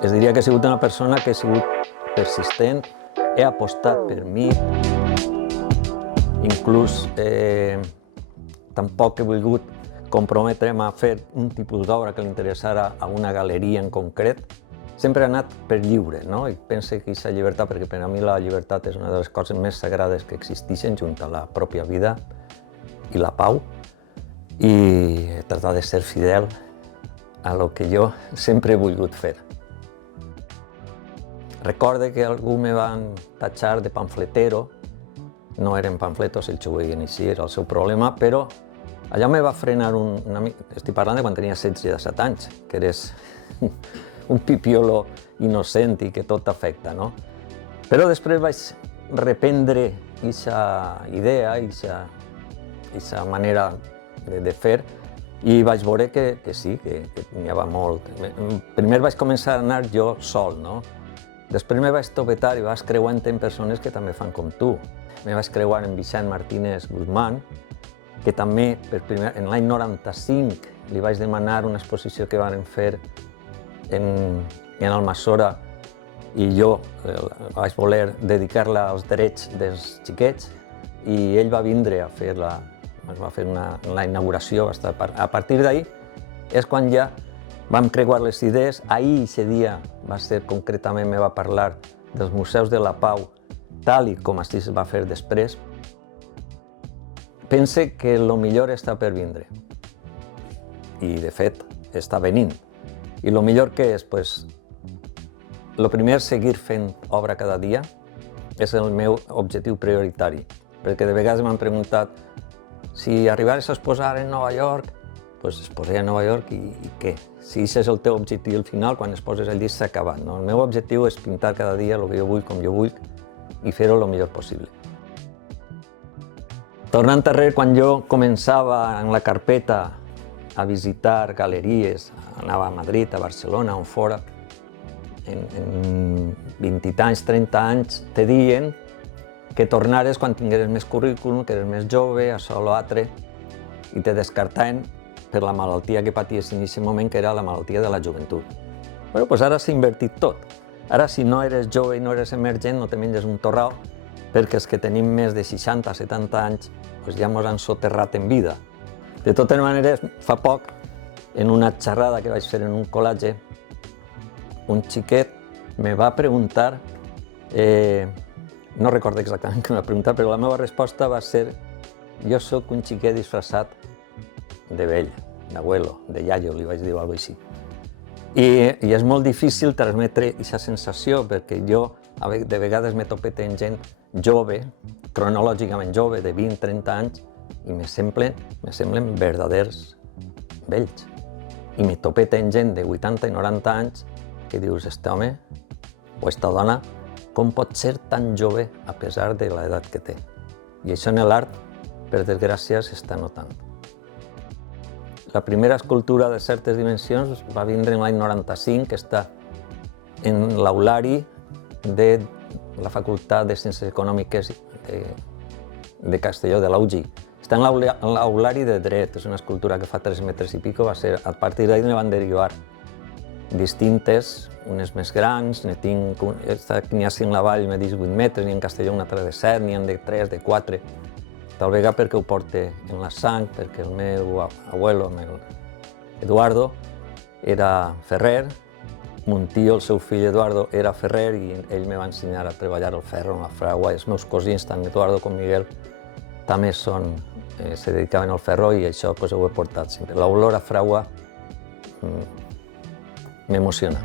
Es diria que he sigut una persona que he sigut persistent, he apostat per mi, inclús tampoc he volgut comprometre'm a fer un tipus d'obra que li interessara a una galeria en concret. Sempre he anat per lliure, no? I penso que aquesta llibertat, perquè per a mi la llibertat és una de les coses més sagrades que existeixen, junt a la pròpia vida i la pau, i he tratat de ser fidel a lo que jo sempre he volgut fer. Recorde que algú me van tatxar de pamfletero, no eren pamfletos, ells ho veien així, era el seu problema, però allò me va frenar una mica. Estic parlant de quan tenia 16 i 17 anys, que eres un pipiolo innocent i que tot t'afecta, no? Però després vaig reprendre aquesta idea, aquesta manera de fer, i vaig veure que sí, que n'hi havia molt. Primer vaig començar a anar jo sol, no? Després me vaig topetar i vaig creuant amb persones que també fan com tu. Me vaig creuar amb Vicent Martínez Guzmán, que també en l'any 95 li vaig demanar una exposició que van fer en Almassora i jo vaig voler dedicar-la als drets dels xiquets i ell va vindre a fer-la, va fer la inauguració. A partir d'ahir és quan ja vam creuar les idees. Ahir, aquest dia, va ser concretament, me va parlar dels museus de la pau, tal i com així es va fer després. Pense que el millor està per vindre. I, de fet, està venint. I el millor què és? Pues, el primer, seguir fent obra cada dia, és el meu objectiu prioritari. Perquè de vegades m'han preguntat si arribares a exposar en Nova York, doncs es posaria a Nova York i què? Si aquest és el teu objectiu al final, quan es poses el disc s'ha acabat. El meu objectiu és pintar cada dia el que jo vull, com jo vull, i fer-ho el millor possible. Tornant darrere, quan jo començava en la carpeta a visitar galeries, anava a Madrid, a Barcelona, on fora, en 20 anys, 30 anys, te diuen que tornares quan tingueres més currículum, que eres més jove, això o l'altre, i te descartaven per la malaltia que paties en aquest moment, que era la malaltia de la joventut. Bé, doncs ara s'ha invertit tot. Ara, si no eres jove i no eres emergent, no te menges un torrau, perquè els que tenim més de 60 o 70 anys ja ens han soterrat en vida. De totes maneres, fa poc, en una xerrada que vaig fer en un col·legi, un xiquet me va preguntar, no recordo exactament què m'ha preguntat, però la meva resposta va ser: jo sóc un xiquet disfressat de vell, d'abuelo, de iaio, li vaig dir alguna cosa així. I és molt difícil transmetre aquesta sensació, perquè jo de vegades m'he topet amb gent jove, cronològicament jove, de 20-30 anys, i me semblen verdaders vells. I m'he topet amb gent de 80 i 90 anys que dius, este home o esta dona, com pot ser tan jove a pesar de l'edat que té? I això en l'art, per desgràcia, s'està notant. La primera escultura de certes dimensions va vindre en l'any 95, que està en l'aulari de la Facultat de Ciències Econòmiques de Castelló, de la UGI. Està en l'aulari de dret, és una escultura que fa 3 metres i pico, a partir d'ahir ne van derivar distintes, unes més grans, n'hi ha 5 a la vall, me 18 metres, n'hi ha en Castelló una altra de 7, n'hi ha de 3, de 4, tal vegada perquè ho porta en la sang, perquè el meu abuelo, Eduardo, era ferrer, mon tio, el seu fill Eduardo, era ferrer i ell me va ensenyar a treballar el ferro en la fragua. Els meus cosins, tant Eduardo com Miguel, també se dedicaven al ferro i això ho he portat sempre. L'olor a fragua m'emociona.